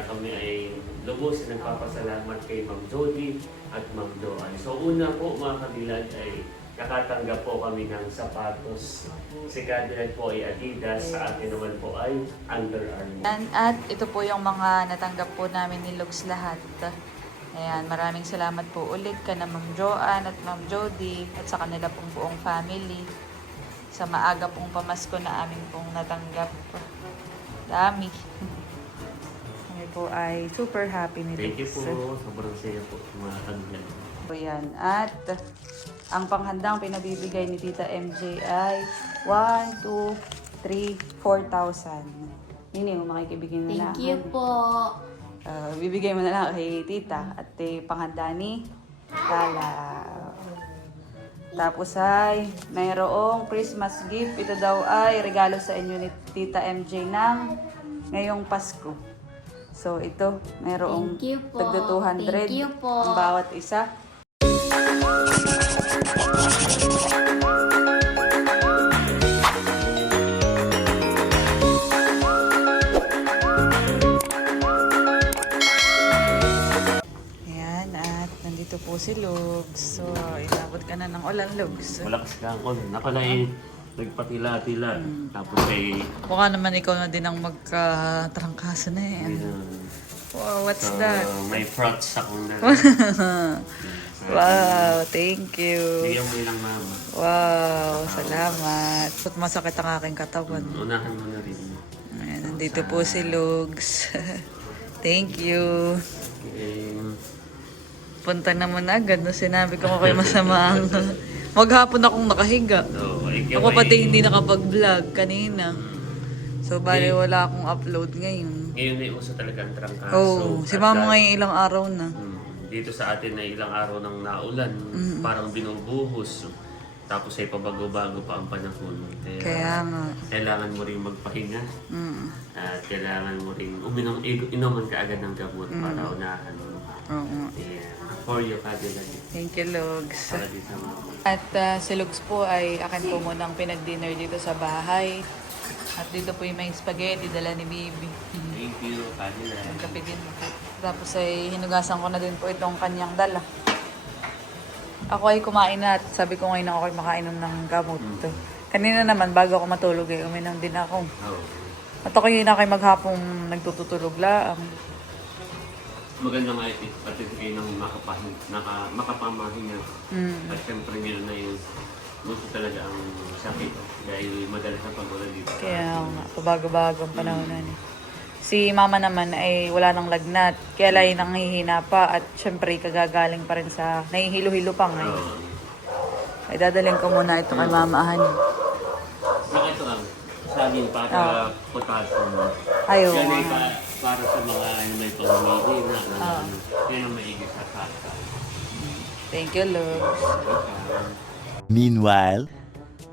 Kaya kami ay lubos na nagpapasalamat kay Ma'am Jody at Ma'am Joanne. So una po mga kadilag ay nakatanggap po kami ng sapatos. Si Cadillac po ay Adidas, sa akin naman po ay Under Armour. At ito po yung mga natanggap po namin ni Lugs lahat. Ayan, maraming salamat po ulit ka na Ma'am Joanne at Ma'am Jody at sa kanila pong buong family. Sa maaga pong pamasko na amin pong natanggap. Dami. Kami po ay super happy ni Lugs. Thank you po. Sobrang saya po mga kadilag. Ayan. At ang panghandang pinabibigay ni Tita MJ ay 1, 2, 3, 4,000. Yun yung makikibigay na lang. Thank you po. Bibigay mo na lang kay Tita at panghanda ni Kala. Tapos ay mayroong Christmas gift. Ito daw ay regalo sa inyo ni Tita MJ ng ngayong Pasko. So ito, mayroong Thank you po. tagda 200 Thank you po. ang bawat isa. Ayan, at nandito po si Lugs. So, inabot ka na ng ulan, Lugs. Malakas ka ako. Nakala ay nagpatila-tila. Tapos ay... Mukha naman ikaw na din ang magkatrangkaso na eh. Wow, what's that? May props akong na. Wow, thank you. Bigyan mo ilang mama. Wow, salamat. Ba't masakit ang aking katawan? Unahan mo na rin. Ayan, nandito po si Lugs. Thank you. Okay. Punta naman agad no sinabi ko kayo masama ang maghapon akong nakahiga. So, ikaw Ako pati ay- hindi nakapag-vlog kanina. So, bali wala akong upload ngayon. Ngayon ay uso talaga ang trangkaso. Oh, si At mama dahil- ngayon ilang araw na. Dito sa atin ay ilang araw nang naulan. Parang binubuhos. Tapos ay pabago-bago pa ang panahon. Kaya nga. Kailangan mo rin magpahinga. At kailangan mo rin inuman ka agad ng gamot para unahan mo. Oo. Yeah. For you, Cadillac. Thank you, Lugs. Para di sa mama. At si Lugs po ay akin po munang pinag-dinner dito sa bahay. At dito po yung may spaghetti dala ni Bibi. Thank you, Cadillac. Magkape din po. Tapos ay hinugasan ko na din po itong kanyang dala. Ako ay kumain na at sabi ko ngayon ako ay makainom ng gamot. Kanina naman bago ako matulog ay uminom din ako. Oh. At ako yun ako ay maghapong nagtutulog lang. Maganda nga ito, pati kayo ng makapamahinga. At syempre nila na yung gusto talaga ang sakit dahil madalas ang pagulan dito. Kaya nga, pabago-bago ang panahon na ni. Si mama naman ay wala nang lagnat. Kaya lang nanghihina pa at syempre kagagaling pa rin sa nahihilo-hilo pa ngayon. Oh. Ay dadalhin ko muna ito kay mama Han. Saka ito ang saging para potassium. Ayaw. Yan ay para sa mga may pamilya na yan ang maigi sa kasa. Thank you, Lord. Meanwhile,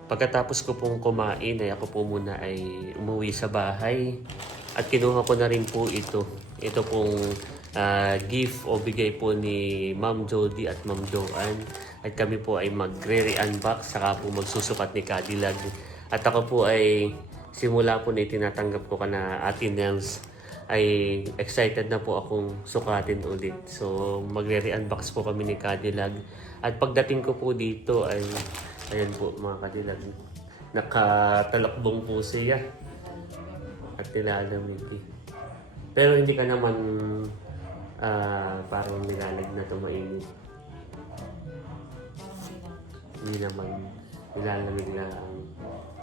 Pagkatapos ko pong kumain ay ako po muna ay umuwi sa bahay at kinuha ko na rin po ito. Ito pong gift o bigay po ni Ma'am Jody at Ma'am Joanne. At kami po ay magre-unbox saka po magsusukat ni Cadillac. At ako po ay simula po na itinatanggap ko ka na Ate Nels ay excited na po akong sukatin ulit. So magre-unbox po kami ni Cadillac. At pagdating ko po dito ay ayan po mga Cadillac. Nakatalakbong po siya. At nilalamig eh. Pero hindi ka naman parang nilalag na tumainit. Hindi naman nilalamig lang.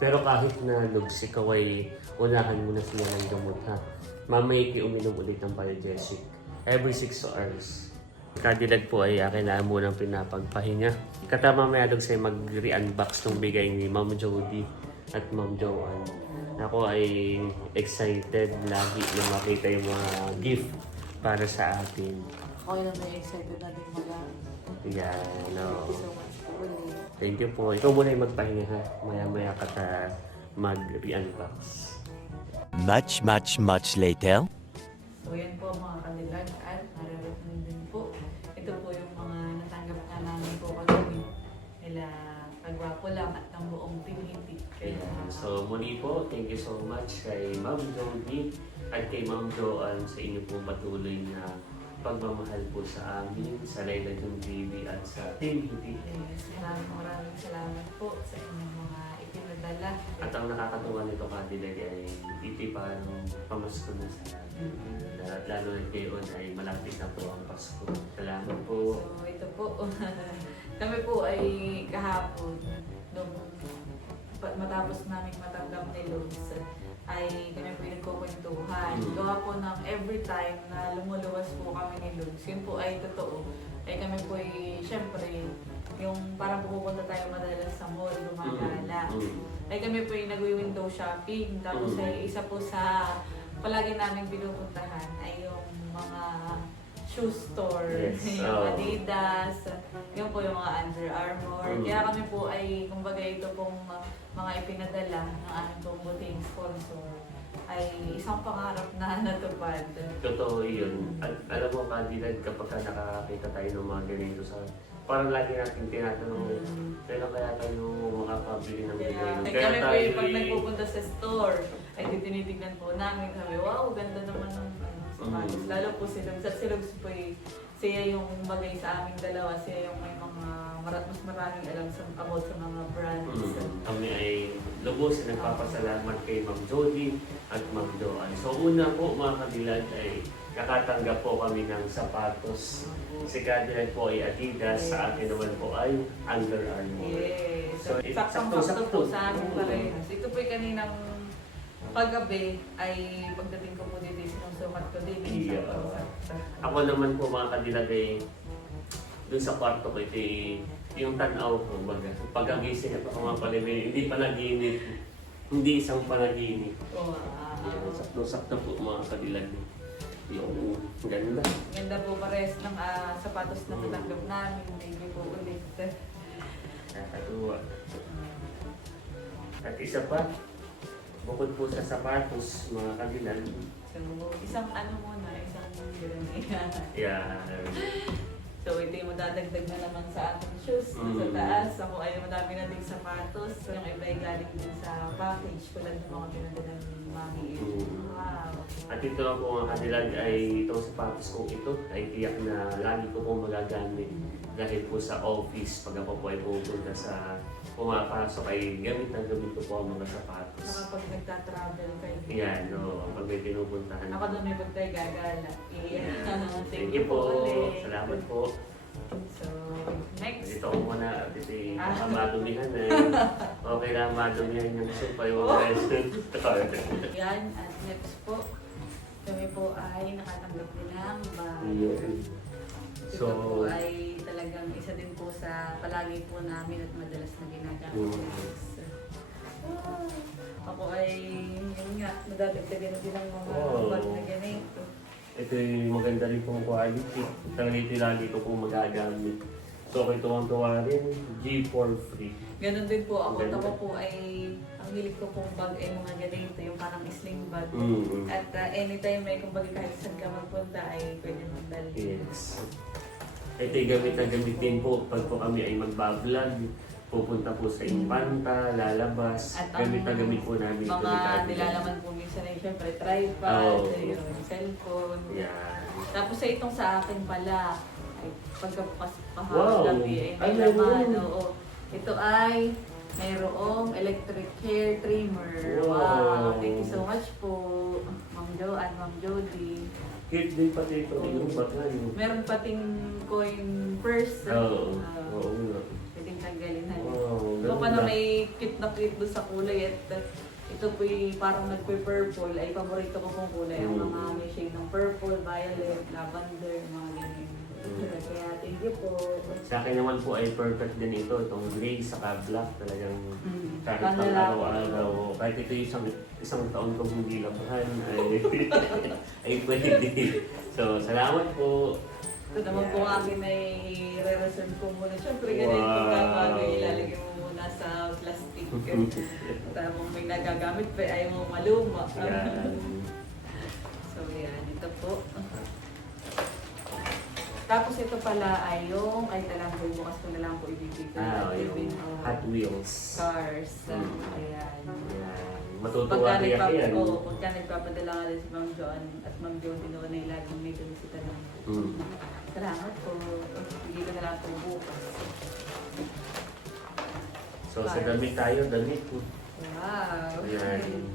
Pero kahit na Lugs, ikaw ay unahan mo na siya ng gamot ha. Mamaya uminom ulit ng Biogesic. Every 6 hours. Cadillac po ay kailangan mo ng pinapagpahinga. Katama mamaya Lugs ay mag-re-unbox ng bigay ni Ma'am Jody at Ma'am Joanne. Ako ay excited lagi na makita yung mga gift para sa atin. Ako lang na excited na din mag-aaral. Yeah, no. Thank you so much po ulit. Thank you po. Ikaw muna yung magpahinga ha. Maya-maya ka mag-re-unbox. much later. So yan po mga Cadillac at nararating din po. Ito po yung mga natanggap na namin po kagabi nila Nagwapo lang at ng buong Trinity. Kaya, Yeah. So muli po, thank you so much kay Ma'am Jody at kay Ma'am Joanne sa inyo po patuloy na pagmamahal po sa amin, sa Layla Jung TV at sa Team Hiti. yes, maraming salamat po sa inyong mga ipinadala. At ang nakakatuwa nito kadilag ay iti parang pamasko na sa amin. At lalo na ngayon ay malapit na po ang Pasko. Salamat po. So ito po, kami po ay kahapon, nung matapos namin matanggap ni Luz, ay kami po yung nagkukwentuhan. Gawa po ng every time na lumuluwas po kami ni Luz, yun po ay totoo. Ay kami po ay, syempre, yung parang pupunta tayo madalas sa mall, gumagala. Ay kami po yung nag-window shopping. Tapos ay isa po sa palagi namin pinupuntahan ay yung mga shoe store, Yes. yung Adidas, yung po yung mga Under Armour. Kaya kami po ay, kumbaga ito pong mga ipinadala ng aming pong buting sponsor ay isang pangarap na natupad. Totoo yun. At alam mo kadilag kapag ka nakakita tayo ng mga ganito sa parang lagi natin tinatanong kailan kaya tayo makakabili ng Kaya, ganito. kami po yung pag nagpupunta sa store, ay tinitignan po namin, sabi, wow, ganda naman ng sapatos. Lalo po si Lugs. At si Lugs po siya yung bagay sa aming dalawa, siya yung may mga mas maraming alam about sa mga brands. Kami ay lubos na nagpapasalamat kay Ma'am Jody at Ma'am Joanne. So una po mga kadilag ay nakatanggap po kami ng sapatos. Si Kadilag po ay Adidas, sa akin naman po ay Under Armour. Yes. So, Saktong-sakto po sa amin parehas. Ito po yung kaninang paggabi ay pagdating ko po dito, sinusukat ko din. Yeah. Saktong-sakto. Ako naman po mga kadilag ay dun sa kwarto ko ito yung tanaw ko. Pag-agising at ako mga palimili, hindi panaginip. Hindi isang panaginip. Wow. Sakto-sakto po mga kadilag. Yung ganda. Ganda po parehas ng sapatos na tinanggap namin. Thank you po ulit. Nakakatuwa. At isa pa, bukod po sa sapatos, mga kadilag. So, isang ano muna, isang ganyan. Yeah. So, ito yung madadagdag na naman sa ating shoes sa taas. Ako ay madami na din sapatos. So, yung iba ay galing din sa package ko lang ng mga pinadala ni Mami. Wow. At ito lang po mga kadilag ay itong sapatos kong ito ay tiyak na lagi ko pong magagamit dahil po sa office pag ako po ay pupunta sa pumapasok ay gamit ko po ang mga sapatos. Saka pag nagta-travel kayo. Yan, no, pag may pinupuntahan. Ako doon may tayo gagala. Yeah. Thank you po. ulit. Salamat po. So, next. Dito ko muna at ito baka madumihan eh. Okay lang madumihan yung soup ay huwag Yan, at next po, kami po ay nakatanggap din ng bag. Ito So, po ay talagang isa din po sa palagi po namin at madalas na ginagamit. Ako ay, yun nga, nadadagdagan din ng mga Wow. bag na ganito. ito yung maganda rin pong quality. Talaga ito lagi ko pong magagamit. So, kung tuwang-tuwa rin, G4 free. Ganon din po ako. Ganda. Ako po ay, ang hilig ko pong bag ay mga ganito, yung parang sling bag. At anytime may kumbaga kahit saan ka magpunta ay pwede mong dalhin. Yes. Ito yung gamit na gamit din po pag po kami ay magbablog. Pupunta po sa Infanta, lalabas. At ang Gamit na gamit po namin ito. mga nilalaman po minsan ay syempre tripod, yung cellphone. Yan. Tapos sa itong sa akin pala, ay pagkabukas Wow! gabi ay may Ay, laman. meron. Oo. Ito ay mayroong electric hair trimmer. Wow. Thank you so much po, Ma'am Jo and Ma'am Jody. Cute din pati ito. Yung baga yung... Meron pating coin purse. Oo. Ah, Oo nga. pwedeng tanggalin na. Wow, Iba pa ganda. na may cute na cute doon sa kulay at ito po parang nagpe-purple ay paborito ko pong kulay. Ang mga may shade ng purple, violet, lavender, mga ganyan. Kaya thank you po. Sa akin naman po ay perfect din ito. Itong gray saka black talagang kahit pang Panlalaki. araw-araw. Kahit ito isang taon kong hindi labahan ay, ay pwede. So, salamat po. Ito naman po akin ay re-reserve ko muna. Siyempre ganun Wow. pagkakagay, ilalagay mo muna sa plastic. Tapos may nagagamit pa, ayaw mo maluma. Yan. So yan, ito po. Tapos ito pala ay yung, kahit alam ko, bukas ko na lang po ibibigay. Yung Hot Wheels. Cars. Mm. Ayan. Yan. Matutuwa kaya yan. Pagka nagpapadala nga din si Ma'am Joan at Ma'am Joan, tinuwa na yung laging may tumisita na. Salamat po. Bigay ko na lang po bukas. So sa damit tayo, damit po. Wow. Ayan.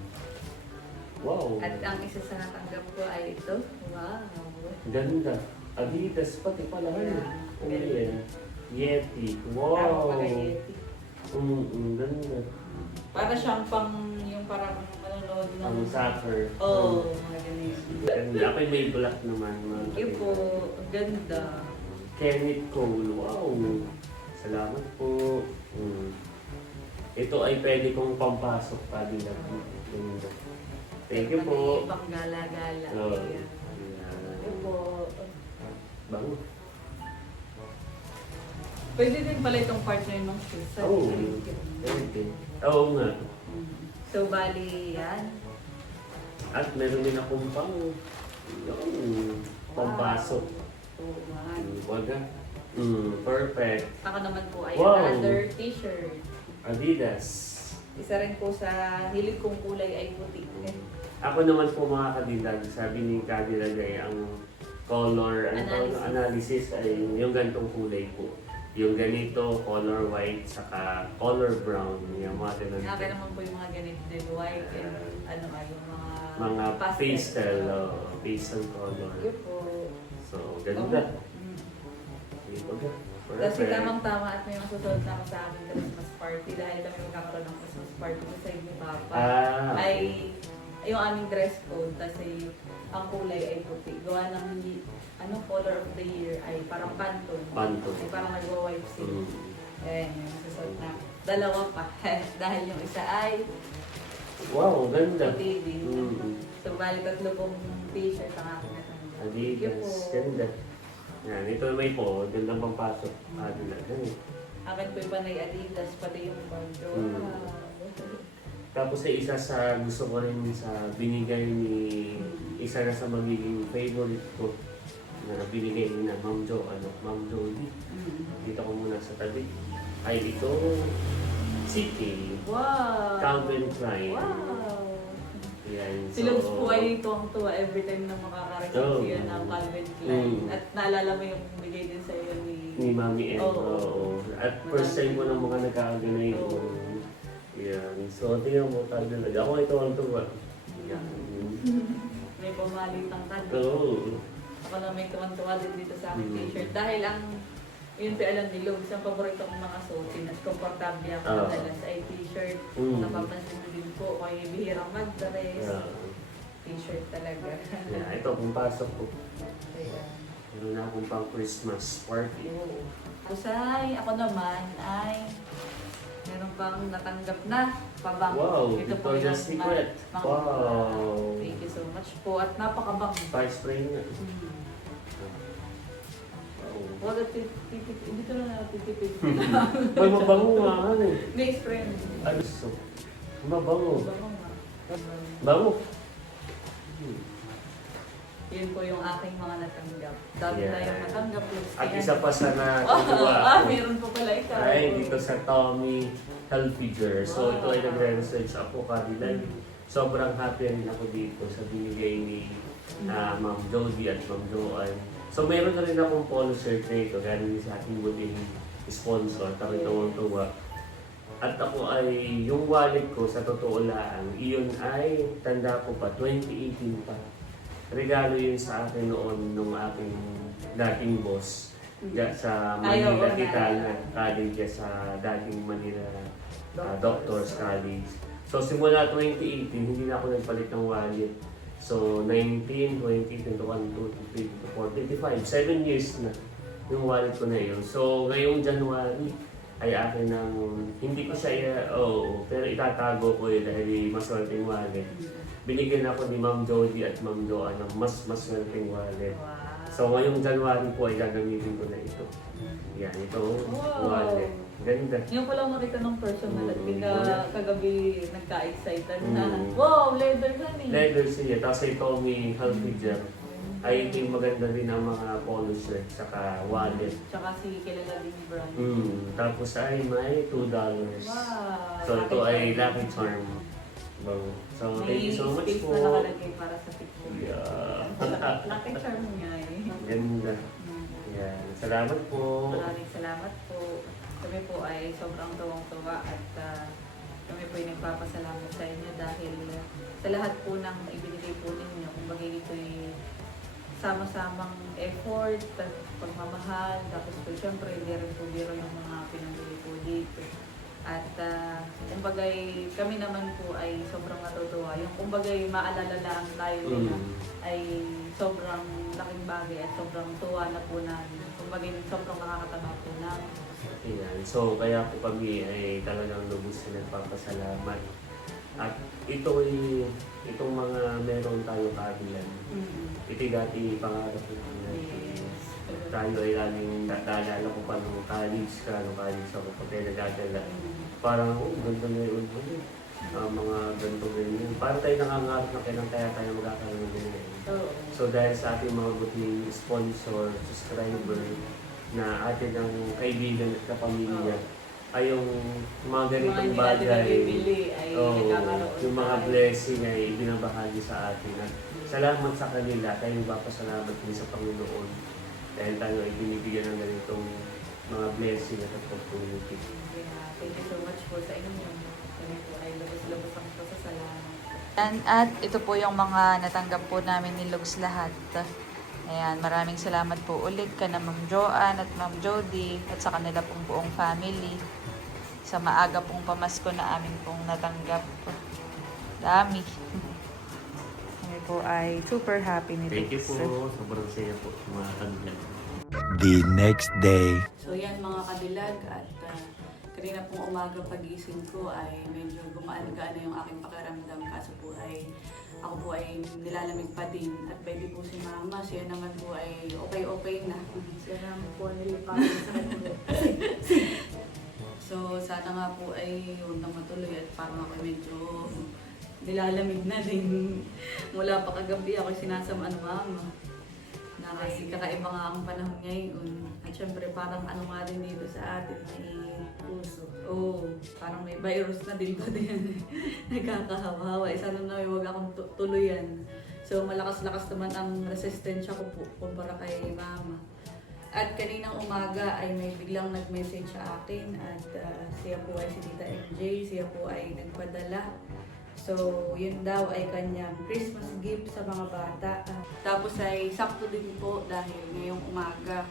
Wow. At ang isa sa natanggap ko ay ito. Wow. Ganda. Adidas pati pala. Yeah. Ayan. Yeti. Tama Wow. pala Yeti. Ganda. Para siyang pang yung parang manonood ng... Ang soccer. Oo, mga ganyan. Ganda. Ako'y may black naman. Thank you po. Ang ganda. Kenneth Cole. Wow. Salamat po. Ito ay pwede kong pampasok pa din. Ganda. Thank you po. Pang gala-gala. Oh. Ayan. Thank you po. Bango. Pwede din pala itong partner ng shoes. Oo. Pwede. Oo nga. So, bali yan. At meron din akong pang pampasok. Oo, man. Waga. Perfect. Ako naman po ay Wow. another t-shirt. Adidas. Isa rin po sa hilig kong kulay ay puti. Ako naman po mga kadilag, sabi ni Kadilag ay ang color analysis ay yung ganitong kulay po. Yung ganito, color white, saka color brown. Yung mga ganun. Kaya naman po yung mga ganito din, white and ano ay yung Mga pastel color. Yun po. So, ganda. Mm. Dito ba? Kasi tamang-tama at may masusunod na ako sa aking Christmas party dahil kami magkakaroon ng Christmas party sa side ni Papa. Ay yung aming dress code kasi ang kulay ay puti. Gawa ng color of the year ay parang pantone. Pantone. Ay parang nagwa-white sila. Mm. Ayan, yung susunod na. Dalawa pa. Dahil yung isa ay Wow, ganda. puti din. So, bali 3 pong t-shirt ang aking natanggap. Thank you po. Adidas, ganda. Yan, ito may po, gandang pampasok. Adidas, ganun. Akin po yung panay Adidas, pati yung Bonjo. Tapos ay isa sa gusto ko rin sa binigay ni isa na sa magiging favorite ko na binigay ni na Ma'am Jo, Ma'am Jody. Dito ko muna sa tabi. Ay ito, City, Wow! Calvin Klein. Wow! Yan, Si Lux po ay tuwang-tuwa every time na makaka-receive siya ng Calvin Klein. At naalala mo yung bigay din sa iyo ni Mami Ed. Oo. Oo. At first time ko ng mga nagkakaganay ko. Oo. Yan. So, tingnan mo talaga. Ako ito ang tuwa. Yan. may pamalitang tanda. Oo. Ako na may tuwan-tuwa din dito sa aking Mm. t-shirt. Dahil yun pa alam ni Lux, ang paborito kong mga suotin at komportable ako Ah. madalas ay t-shirt. Napapansin mo din po, kay bihirang mag-dress. Yeah. T-shirt talaga. Yeah, ito, kung pasok ko. Kaya, Meron na akong pang Christmas party. oo. Kusay, ako naman ay meron pang natanggap na pabang. Wow, Ito po Victoria's yung Secret. mga- Wow. Thank you so much po. At napakabang. Spice spray nga. Hmm. Wow. Wala titipid. Hindi ko na natitipid. May mabango nga ano. May spray. Ano so? Mabango. Bango nga. Bango. Yun po yung aking mga natanggap. Dami na yung natanggap. At isa pa sa natutuwa ako. Meron po pala ikaw. Ay, dito sa Tommy Hilfiger. So, ito ay nagre-research ako kadilag. Sobrang happy rin ako dito sa binigay ni Ma'am Jody at Ma'am Joanne. So, meron na rin akong polo shirt na ito. Galing sa aking buting sponsor. Ako itong tuwa. At ako ay, yung wallet ko sa totoo lang, iyon ay, tanda ko pa, 2018 pa. Regalo yun sa akin noon nung aking dating boss sa Manila Kitana College sa dating Manila Doctors College. So simula 2018, hindi na ako nagpalit ng wallet. So 19, 20, 21, 22, 23, 24, 25, 7 years na yung wallet ko na yun. So ngayong January ay akin ng, hindi ko siya, pero itatago ko yun dahil maswerteng wallet. Binigyan ako ni Ma'am Jody at Ma'am Joanne ng mas maswerteng wallet. Wow. So ngayong January po ay gagamitin ko na ito. Yan, ito wallet. Ganda. Yung pala makita ng personal at bigla kagabi nagka-excited na. Mm. Wow, leather na eh. Leather siya. Tapos ito may Hilfiger. Ay, ito yung maganda din ang mga polo shirt saka wallet. Tsaka si kilala din brand. Tapos ay may $2. Wow! So ito ay Lucky Charm. So thank you so much space po. na nakalagay para sa picture. Yeah. Lucky charm nga eh. Ganda. Yan. Salamat po. Maraming salamat po. Kami po ay sobrang tuwang-tuwa at kami po ay nagpapasalamat sa inyo dahil sa lahat po ng ibinigay po ninyo, kumbaga ito'y sama-samang effort, pagmamahal, tapos po siyempre hindi rin po biro yung mga pinanggili po dito. At kumbaga kami naman po ay sobrang natutuwa. Yung kumbaga maalala lang tayo nila ay sobrang laking bagay at sobrang tuwa na po namin. Kumbaga sobrang nakakataba po namin. Ayan. So kaya po kami ay talagang lubos na nagpapasalamat. At itong mga meron tayo kabilan. Ito dati pangarap ko natin. Tayo ay laging naalala ko pa nung college ako pa tayo nagdadala. Parang, ganda na yun. Mga ganito ganyan. Parang tayo nangangarap na kaya tayo magkakaroon ng ganyan. So dahil sa ating mga buting sponsor, subscriber, na atin ang kaibigan at kapamilya, ay yung mga ganitong bagay, yung mga blessing ay ibinabahagi sa atin. At salamat sa kanila, tayo magpapasalamat din sa Panginoon. Dahil tayo ay binibigyan ng ganitong mga blessing at opportunity. Thank you so much po sa inyo. Kami po ay labos-labos ang pasasalamat. At ito po yung mga natanggap po namin ni Lugs lahat. Ayan, maraming salamat po ulit ka na Ma'am Joanne at Ma'am Jody at sa kanila pong buong family sa maaga pong pamasko na amin pong natanggap. Dami. Kami po ay super happy nito. Thank you po. Sobrang saya po mga kanila. The next day. So yan mga kadilag at kanina pong umaga pagising ko ay medyo gumaan-gaan na yung aking pakiramdam kaso po ay ako po ay nilalamig pa din at pwede po si Mama, siya naman po ay okay na. Siya naman po nilipagan sa kanya. So sana nga po ay huwag nang matuloy at parang ako medyo nilalamig na din. Mula pa kagabi ako sinasamaan Mama. Na kasi kakaiba nga ang panahon ngayon. At syempre parang ano nga din dito sa atin, may puso. Oo, parang may virus na din pa din. Nagkakahawa-hawa. Sana na huwag akong tuluyan. So malakas-lakas naman ang resistensya ko po kumpara kay Mama. At kaninang umaga ay may biglang nag-message sa akin at siya po ay si Tita MJ, siya po ay nagpadala. So, yun daw ay kanyang Christmas gift sa mga bata. Tapos ay sakto din po dahil ngayong umaga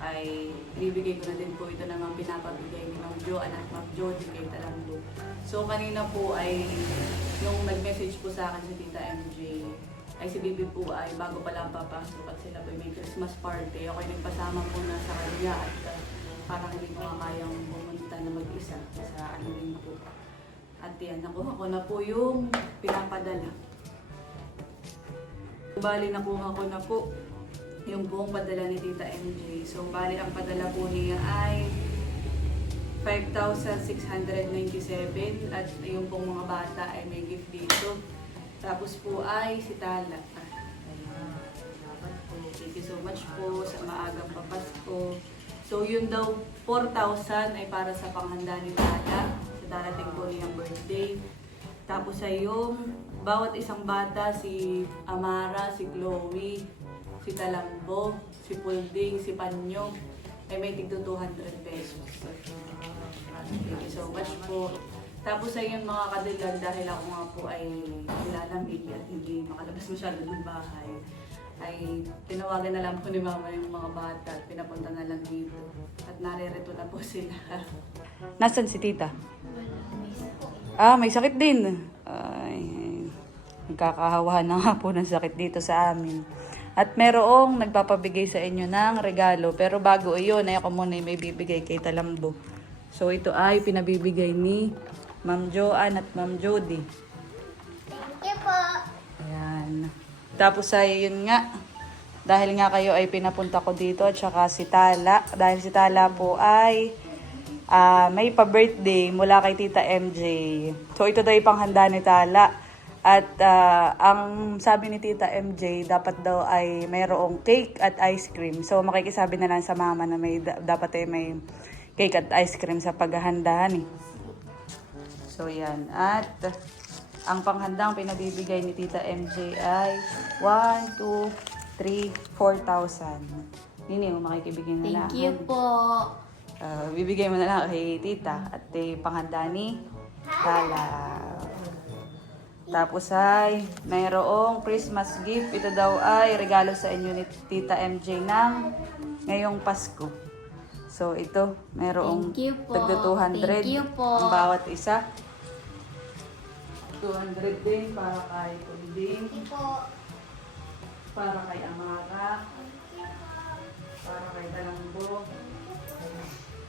ay ibibigay ko na din po ito na mga pinapabigay ni Ma'am Joanne at Ma'am Jody kay Talambo. So, kanina po ay nung nag-message po sa akin si Tita MJ, ay si Bibi po ay bago pa lang papasok at sila po may Christmas party. Ako ay nagpasama po na sa kanya at parang hindi ko nga kayang pumunta na mag-isa sa ano din po. At yan, nakuha ko na po yung pinapadala. Bali, nakuha ko na po yung buong padala ni Tita MJ. So, bali, ang padala po niya ay 5,697 at yung pong mga bata ay may gift dito. Tapos po ay si Tala. Thank you so much po sa maagang papasko. So, yun daw, 4,000 ay para sa panghanda ni Tala. Darating po niyang birthday. Tapos ay yung bawat isang bata, si Amara, si Chloe, si Talambo, si Pulding, si Panyo, ay may tigdo 200 pesos. Thank you so much po. Tapos ay yung mga kadilag dahil ako nga po ay nilalamig at hindi makalabas masyado ng bahay, ay tinawagan na lang po ni Mama yung mga bata at pinapunta na lang dito. At naririto na po sila. Nasaan si Tita? May sakit din. Ay, nagkakahawahan na nga po ng sakit dito sa amin. At merong nagpapabigay sa inyo ng regalo. Pero bago iyon, ay ako muna may bibigay kay Talambo. So ito ay pinabibigay ni Ma'am Joanne at Ma'am Jody. Thank you po. Ayan. Tapos ay yun nga, dahil nga kayo ay pinapunta ko dito at saka si Tala. Dahil si Tala po ay may pa-birthday mula kay Tita MJ. So ito daw yung panghanda ni Tala. At ang sabi ni Tita MJ, dapat daw ay mayroong cake at ice cream. So makikisabi na lang sa mama na dapat ay may cake at ice cream sa paghahandahan eh. So yan. At ang panghandang pinabibigay ni Tita MJ ay 1, 2, 3, 4,000. Nini, makikibigay na lang. Thank you po. Bibigay mo na lang kay Tita at panghanda ni Tala. Tapos ay mayroong Christmas gift. Ito daw ay regalo sa inyo ni Tita MJ ng ngayong Pasko. So ito, mayroong Thank you po. tagda 200 Thank you po. ang bawat isa. 200 din para kay Kulding, Thank you po. para kay Amara, para kay Talangbo.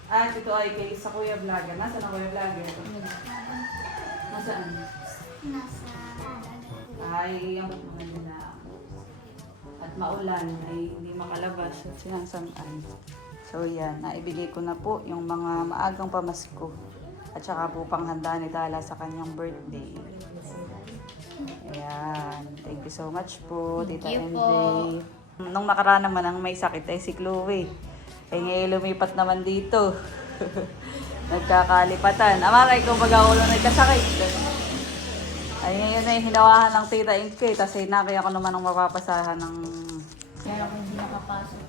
At ito ay kay sa Kuya Vlogger. Nasaan ang Kuya Vlogger? Nasaan? Nasa Ay, yung mga nila. At maulan ay hindi makalabas at sinasamaan. So yan, naibigay ko na po yung mga maagang pamasko. At saka po panghanda ni Tala sa kanyang birthday. Ayan. Thank you so much po, Tita you MJ. po. Nung nakaraan naman ang may sakit ay si Chloe. Ay ngayon lumipat naman dito. Nagkakalipatan. Amara, ikaw baga ulo nagkasakit. Ay ngayon ay hinawahan ng Tita Inke. Kasi nakaya ko naman ang mapapasahan ng... Kaya ako hindi nakapasok.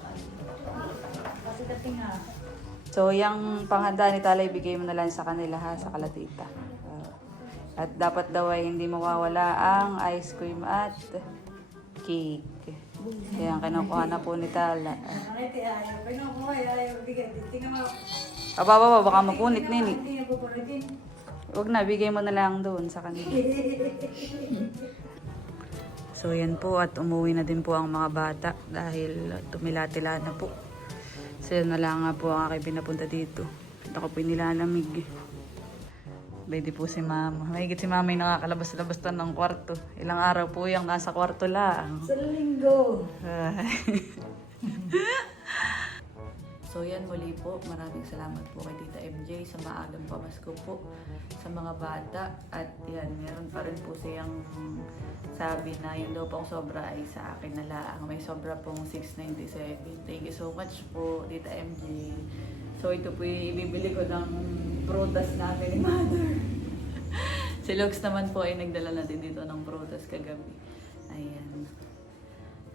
Kasi dati nga. So, yung panghanda ni Tala, ibigay mo na lang sa kanila ha, sa kalatita. At dapat daw ay hindi mawawala ang ice cream at cake. Kaya ang kinukuha na po ni Tala. Aba, baka mapunit nini. Huwag na, bigay mo na lang doon sa kanila. So, yan po at umuwi na din po ang mga bata dahil tumilatila na po. Sila na lang nga po ang aking pinapunta dito. At ako po nilalamig. Pwede po si Mama. Mahigit si Mama yung nakakalabas-labas ng kwarto. Ilang araw po yung nasa kwarto lang. Sa linggo. So yan, muli po. Maraming salamat po kay Tita MJ sa maagang pamasko po sa mga bata. At yan, meron pa rin po siyang sabi na yun daw pong sobra ay sa akin na lang. May sobra pong 697. Thank you so much po, Tita MJ. So ito po yung ibibili ko ng prutas namin ni Mother. Si Lux naman po ay nagdala natin dito ng prutas kagabi. Ayan.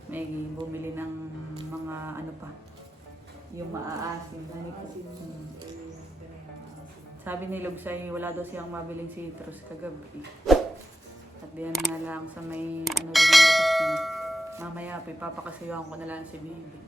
May bumili ng mga ano pa. Yung maaasim. Sabi ni Lux ay wala daw siyang mabiling citrus kagabi. At diyan nga lang sa may ano rin ang lakas niya. Mamaya papakasayuan ko na lang si Baby.